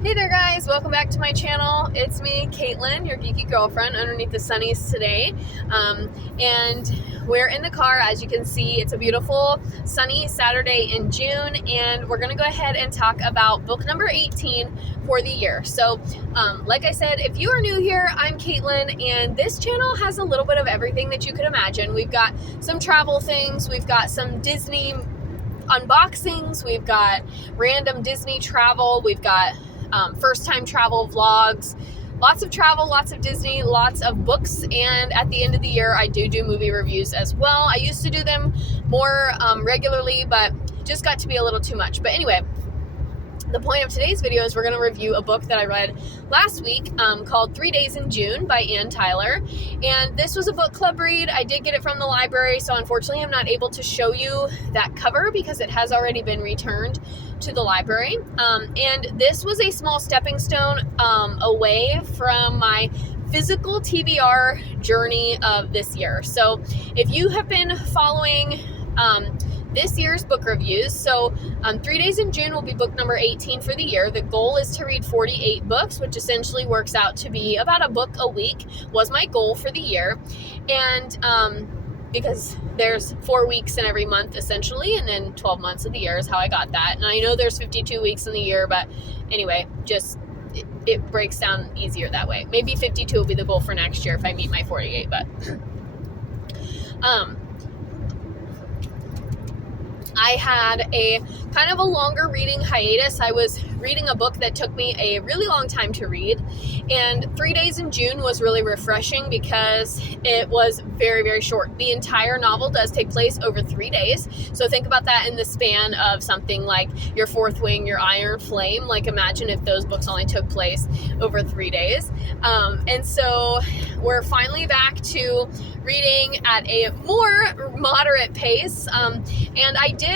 Hey there guys, welcome back to my channel. It's me, Caitlin, your geeky girlfriend underneath the sunnies today. And we're in the car. As you can see, it's a beautiful sunny Saturday in June, and we're gonna go ahead and talk about book number 18 for the year. So like I said, if you are new here, I'm Caitlin, and this channel has a little bit of everything that you could imagine. We've got some travel things, we've got some Disney unboxings, we've got random Disney travel, we've got first time travel vlogs, lots of travel, lots of Disney, lots of books, and at the end of the year I do movie reviews as well. I used to do them more regularly, but just got to be a little too much. But anyway, the point of today's video is we're going to review a book that I read last week called 3 Days in June by Ann Tyler. And this was a book club read. I did get it from the library, so unfortunately I'm not able to show you that cover because it has already been returned to the library. And this was a small stepping stone away from my physical TBR journey of this year. So if you have been following this year's book reviews, so 3 Days in June will be book number 18 for the year. The goal is to read 48 books, which essentially works out to be about a book a week, was my goal for the year. And because there's 4 weeks in every month essentially, and then 12 months of the year is how I got that. And I know there's 52 weeks in the year, but anyway, just it breaks down easier that way. Maybe 52 will be the goal for next year if I meet my 48, but I had a kind of a longer reading hiatus. I was reading a book that took me a really long time to read, and 3 Days in June was really refreshing because it was very, very short. The entire novel does take place over 3 days, so think about that in the span of something like Your Fourth Wing, Your Iron Flame. Like, imagine if those books only took place over 3 days. And so we're finally back to reading at a more moderate pace, and I did,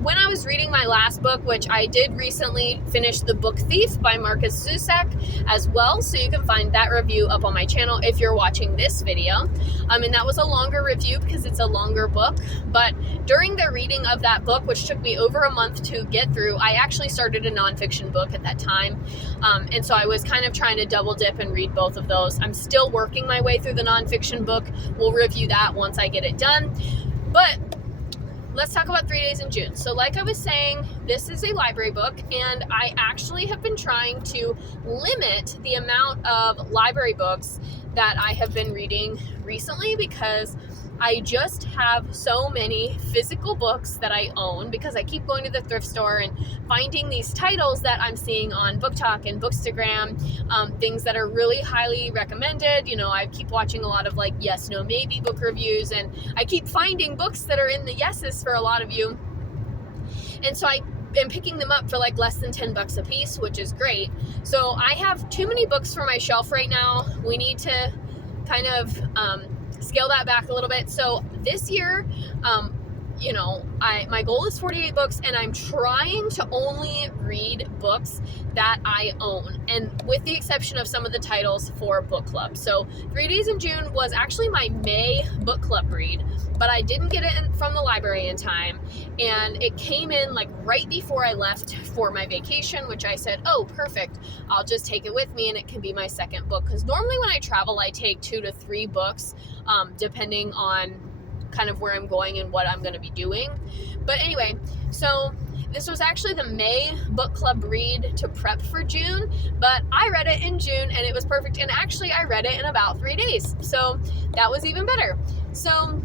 when I was reading my last book, which I did recently finish The Book Thief by Marcus Zusak as well, so you can find that review up on my channel if you're watching this video. And that was a longer review because it's a longer book, but during the reading of that book, which took me over a month to get through, I actually started a nonfiction book at that time, and so I was kind of trying to double dip and read both of those. I'm still working my way through the nonfiction book. We'll review that once I get it done, but let's talk about 3 Days in June. So like I was saying, this is a library book, and I actually have been trying to limit the amount of library books that I have been reading recently because I just have so many physical books that I own because I keep going to the thrift store and finding these titles that I'm seeing on Book Talk and Bookstagram, things that are really highly recommended. You know, I keep watching a lot of like yes, no, maybe book reviews, and I keep finding books that are in the yeses for a lot of you. And so I am picking them up for like less than $10 a piece, which is great. So I have too many books for my shelf right now. We need to kind of scale that back a little bit. So this year, you know, my goal is 48 books, and I'm trying to only read books that I own, and with the exception of some of the titles for book club. So 3 Days in June was actually my May book club read, but I didn't get it from the library in time, and it came in like right before I left for my vacation, which I said, oh, perfect, I'll just take it with me and it can be my second book, because normally when I travel I take 2 to 3 books, depending on kind of where I'm going and what I'm going to be doing. But anyway, so this was actually the May book club read to prep for June, but I read it in June and it was perfect, and actually I read it in about 3 days, so that was even better. So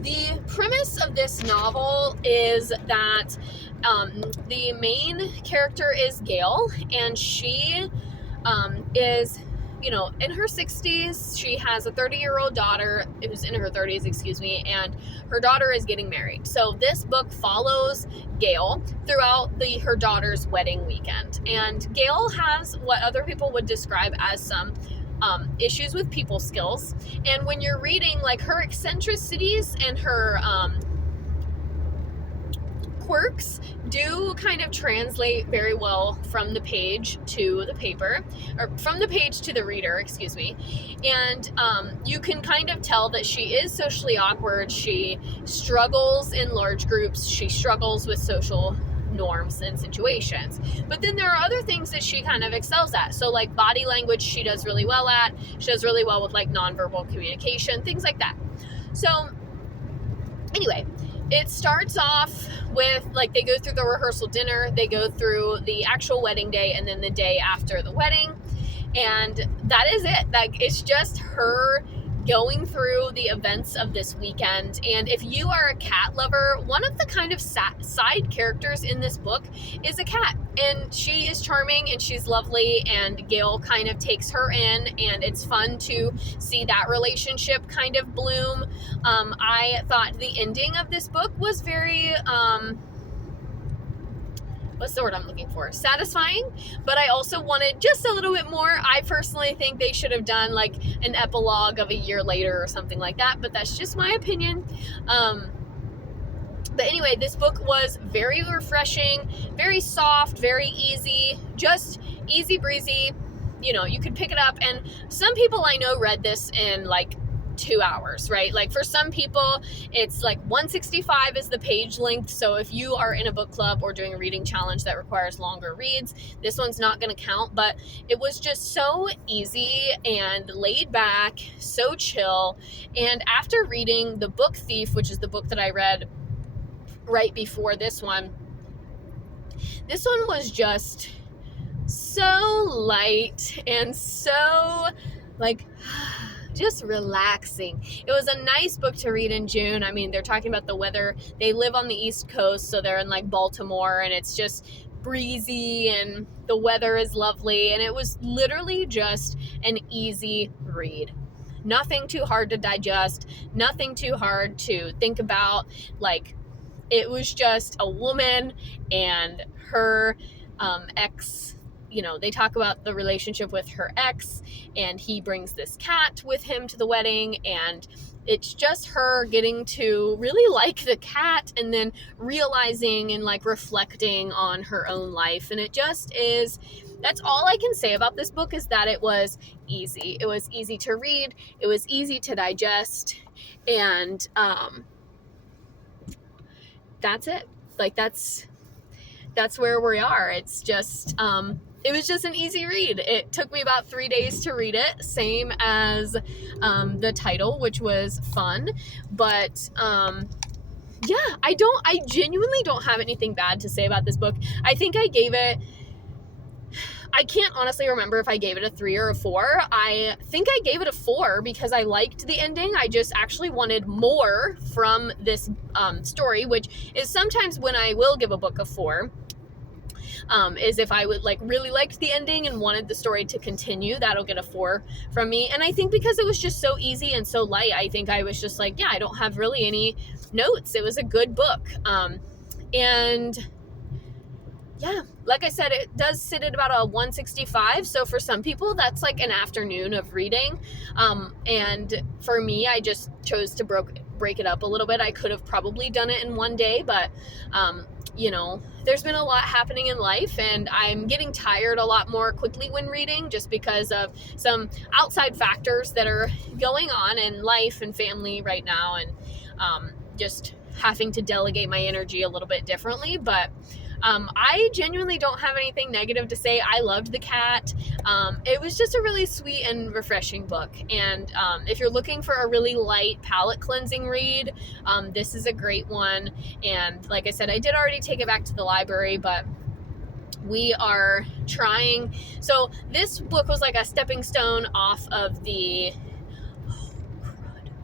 the premise of this novel is that the main character is Gail, and she is, you know, in her 60s. She has a 30-year-old daughter who's in her 30s, excuse me, and her daughter is getting married. So this book follows Gail throughout her daughter's wedding weekend. And Gail has what other people would describe as some issues with people skills. And when you're reading, like, her eccentricities and her quirks do kind of translate very well from the page to the paper, or from the page to the reader, excuse me. And you can kind of tell that she is socially awkward. She struggles in large groups. She struggles with social norms and situations. But then there are other things that she kind of excels at. So like body language, she does really well at. She does really well with like nonverbal communication, things like that. So anyway, it starts off with like they go through the rehearsal dinner, they go through the actual wedding day, and then the day after the wedding. And that is it. Like, it's just her going through the events of this weekend. And if you are a cat lover, one of the kind of side characters in this book is a cat. And she is charming and she's lovely, and Gail kind of takes her in, and it's fun to see that relationship kind of bloom. I thought the ending of this book was very... what's the word I'm looking for? Satisfying, but I also wanted just a little bit more. I personally think they should have done like an epilogue of a year later or something like that, but that's just my opinion. But anyway, this book was very refreshing, very soft, very easy, just easy breezy. You know, you could pick it up, and some people I know read this in like 2 hours, right? Like for some people, it's like 165 is the page length. So if you are in a book club or doing a reading challenge that requires longer reads, this one's not going to count. But it was just so easy and laid back, so chill. And after reading The Book Thief, which is the book that I read right before this one was just so light and so like just relaxing. It was a nice book to read in June. I mean, they're talking about the weather. They live on the East Coast, so they're in like Baltimore, and it's just breezy and the weather is lovely, and it was literally just an easy read. Nothing too hard to digest, nothing too hard to think about. Like, it was just a woman and her ex. You know, they talk about the relationship with her ex, and he brings this cat with him to the wedding, and it's just her getting to really like the cat, and then realizing and like reflecting on her own life. And it just is, that's all I can say about this book, is that it was easy. It was easy to read. It was easy to digest. And that's it. Like, that's where we are. It's just, it was just an easy read. It took me about 3 days to read it, same as the title, which was fun. But yeah, I genuinely don't have anything bad to say about this book. I think I gave it, I can't honestly remember if I gave it a 3 or a 4. I think I gave it a 4 because I liked the ending. I just actually wanted more from this story, which is sometimes when I will give a book a 4. Is if I would like really liked the ending and wanted the story to continue, that'll get a 4 from me. And I think because it was just so easy and so light, I think I was just like, yeah, I don't have really any notes. It was a good book. And yeah, like I said, it does sit at about a 165. So for some people, that's like an afternoon of reading. And for me, I just chose to break it up a little bit. I could have probably done it in one day, but you know, there's been a lot happening in life, and I'm getting tired a lot more quickly when reading, just because of some outside factors that are going on in life and family right now, and just having to delegate my energy a little bit differently. But I genuinely don't have anything negative to say. I loved the cat. It was just a really sweet and refreshing book. And if you're looking for a really light palate cleansing read, this is a great one. And like I said, I did already take it back to the library, but we are trying. So this book was like a stepping stone off of the,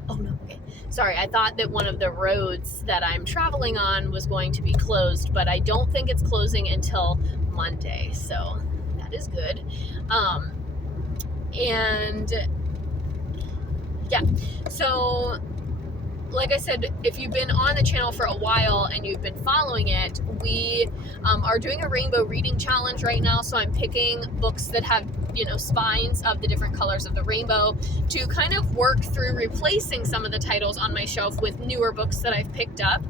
oh no, okay. Sorry, I thought that one of the roads that I'm traveling on was going to be closed, but I don't think it's closing until Monday, so that is good. And yeah, so like I said, if you've been on the channel for a while and you've been following it, we are doing a rainbow reading challenge right now. So I'm picking books that have, you know, spines of the different colors of the rainbow to kind of work through replacing some of the titles on my shelf with newer books that I've picked up.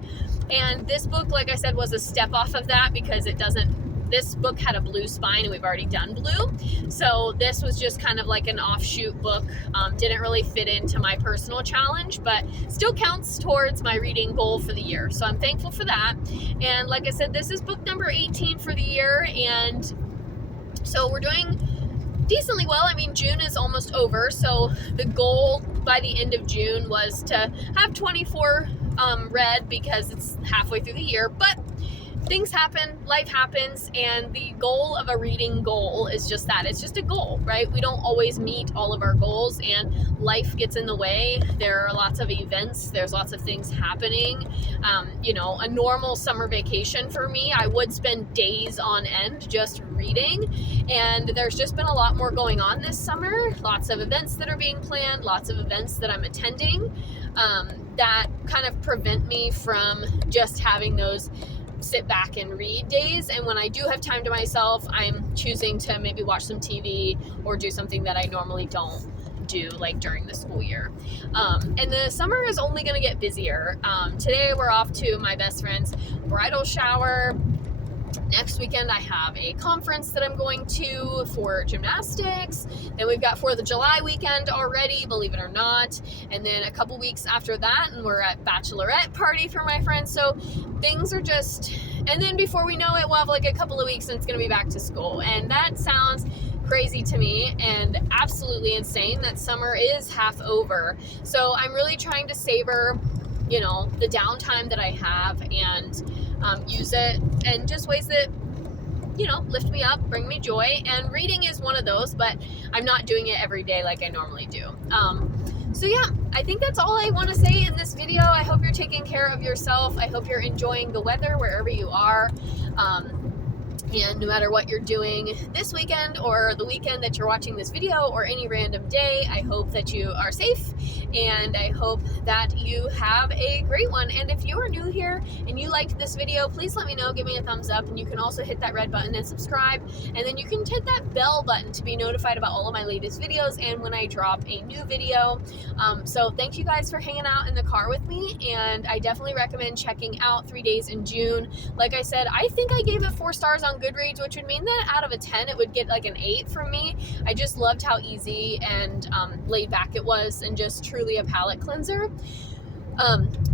And this book, like I said, was a step off of that because it doesn't this book had a blue spine and we've already done blue. So this was just kind of like an offshoot book. Didn't really fit into my personal challenge, but still counts towards my reading goal for the year. So I'm thankful for that. And like I said, this is book number 18 for the year. And so we're doing decently well. I mean, June is almost over. So the goal by the end of June was to have 24 read because it's halfway through the year, but things happen, life happens, and the goal of a reading goal is just that. It's just a goal, right? We don't always meet all of our goals, and life gets in the way. There are lots of events, there's lots of things happening. You know, a normal summer vacation for me, I would spend days on end just reading, and there's just been a lot more going on this summer. Lots of events that are being planned, lots of events that I'm attending, that kind of prevent me from just having those sit back and read days. And when I do have time to myself, I'm choosing to maybe watch some TV or do something that I normally don't do, like during the school year. And the summer is only going to get busier. Today we're off to my best friend's bridal shower. Next weekend I have a conference that I'm going to for gymnastics. Then we've got 4th of July weekend already, believe it or not. And then a couple weeks after that, and we're at bachelorette party for my friends. So things are just, and then before we know it, we'll have like a couple of weeks and it's going to be back to school. And that sounds crazy to me and absolutely insane that summer is half over. So I'm really trying to savor, you know, the downtime that I have and use it in just ways that, you know, lift me up, bring me joy. And reading is one of those, but I'm not doing it every day like I normally do. So yeah, I think that's all I want to say in this video. I hope you're taking care of yourself. I hope you're enjoying the weather wherever you are. And no matter what you're doing this weekend or the weekend that you're watching this video or any random day, I hope that you are safe and I hope that you have a great one. And if you are new here and you liked this video, please let me know, give me a thumbs up, and you can also hit that red button and subscribe. And then you can hit that bell button to be notified about all of my latest videos and when I drop a new video. So thank you guys for hanging out in the car with me, and I definitely recommend checking out 3 Days in June. Like I said, I think I gave it 4 stars on Goodreads, which would mean that out of a 10 it would get like an 8 from me. I just loved how easy and laid back it was, and just truly a palette cleanser.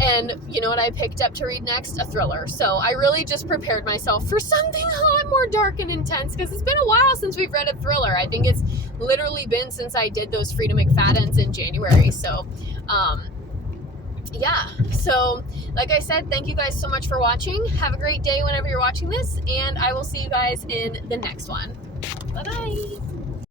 And you know what I picked up to read next? A thriller. So I really just prepared myself for something a lot more dark and intense, because it's been a while since we've read a thriller. I think it's literally been since I did those Frida McFadden's in January. So yeah, so like I said, thank you guys so much for watching. Have a great day whenever you're watching this, and I will see you guys in the next one. Bye-bye.